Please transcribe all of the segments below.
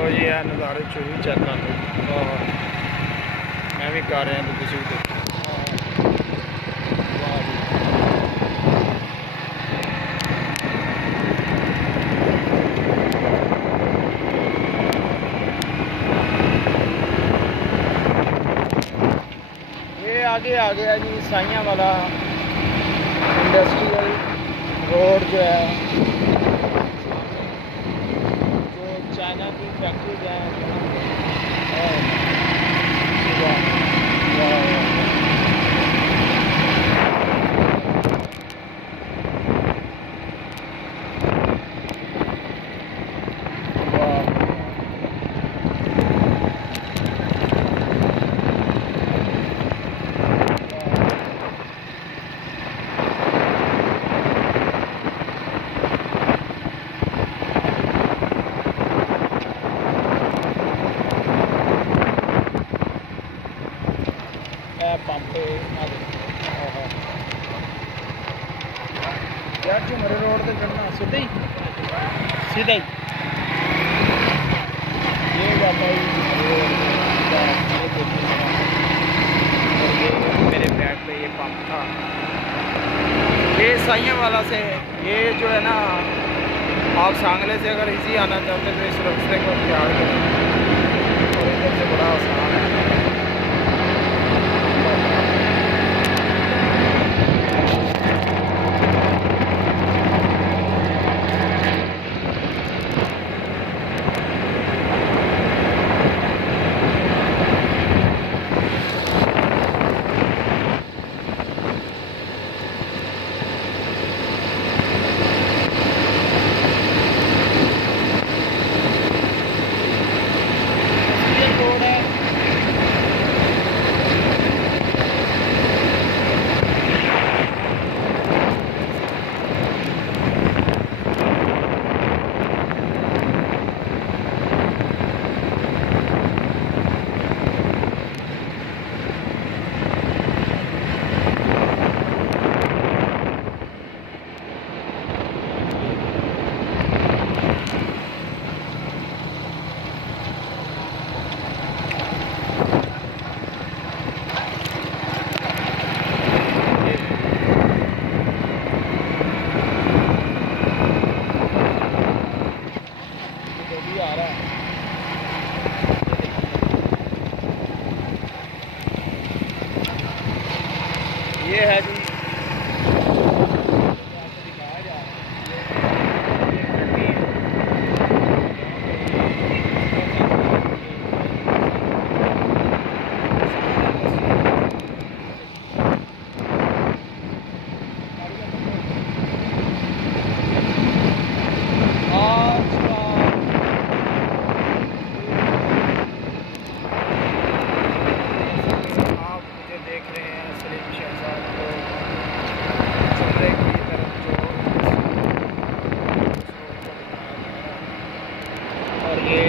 और ये है नज़ारे चोरी चेक कर लो। मैं भी कर रहे हैं तो किसी भी ये आगे आ गया जी साइयां वाला इंडस्ट्रियल रोड जो है, जो चाइना की फैक्ट्रीज हैं। पंप यार जो मेरे रोड से चढ़ना सीधा ही ये जाता है मेरे बैग पे ये पंप था। ये साइयां वाला से ये जो है ना, आप सांगले से अगर इसी आना चाहते तो इस रास्ते को इख्तियार करें और इधर से बड़ा आसान है। ये है जी और ये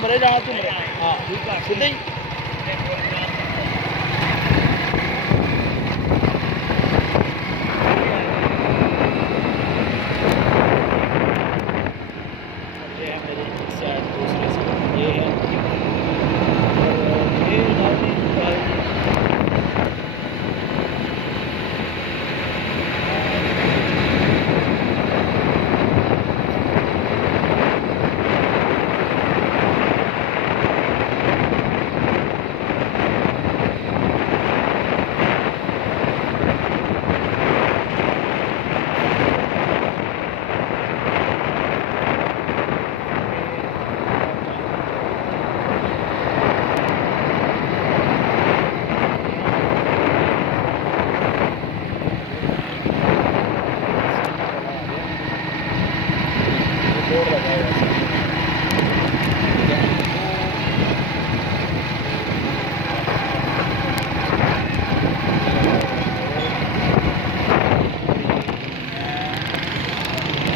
झुमरे जाना झुमरे हाँ ठीक है सीधे ही ये है मेरी साइड दूसरी साइड ये है और ये बोर्ड लगा हुआ है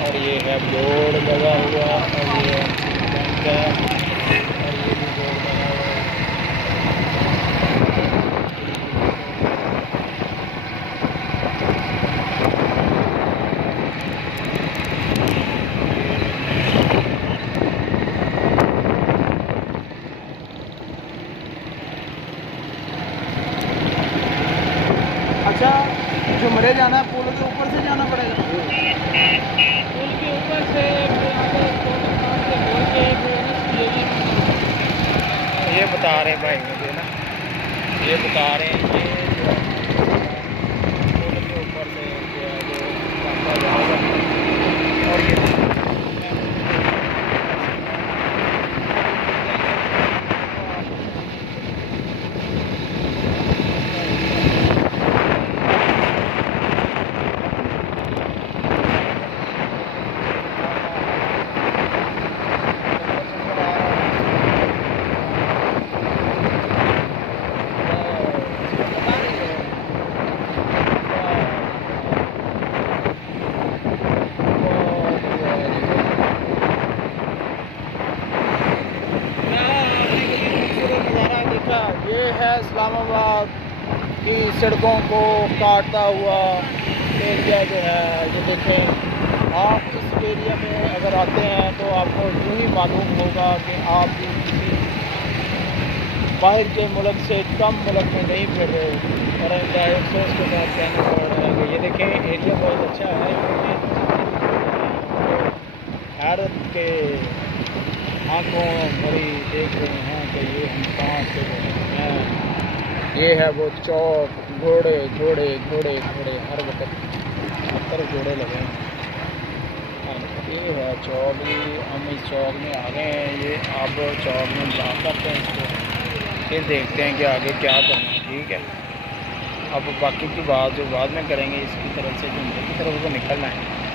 और ये है बोर्ड लगा हुआ और ये बैंक है और ये भी बोर्ड लगा हुआ है अच्छा झुमरे जाना है पुल के ऊपर से जाना पड़ेगा पुल के ऊपर से ये बता रहे हैं भाई मुझे ना ये बता रहे हैं ये जो है पुल के ऊपर से जो है वो रास्ता जाएगा और ये ये है इस्लामाबाद की सड़कों को काटता हुआ एरिया जो है ये देखें आप इस एरिया में अगर आते हैं तो आपको यूँ ही मालूम होगा कि आप भी किसी बाहर के मुल्क से कम मुल्क में नहीं फिर रहे और अफसोस के साथ कहना पड़ रहा है कि ये देखें एरिया बहुत अच्छा है भारत के आँखों भरी देख रहे हैं कि ये हम कहाँ से हैं ये है वो चौक घोड़े घोड़े घोड़े घोड़े हर वक्त हर घोड़े लगे हैं ये है चौक हम इस चौक में आ गए हैं ये अब चौक में ब्लॉक करते हैं इसको फिर देखते हैं कि आगे क्या करना है ठीक है अब बाकी की बात जो बाद में करेंगे इसकी तरफ से झुमरे की तरफ को निकलना है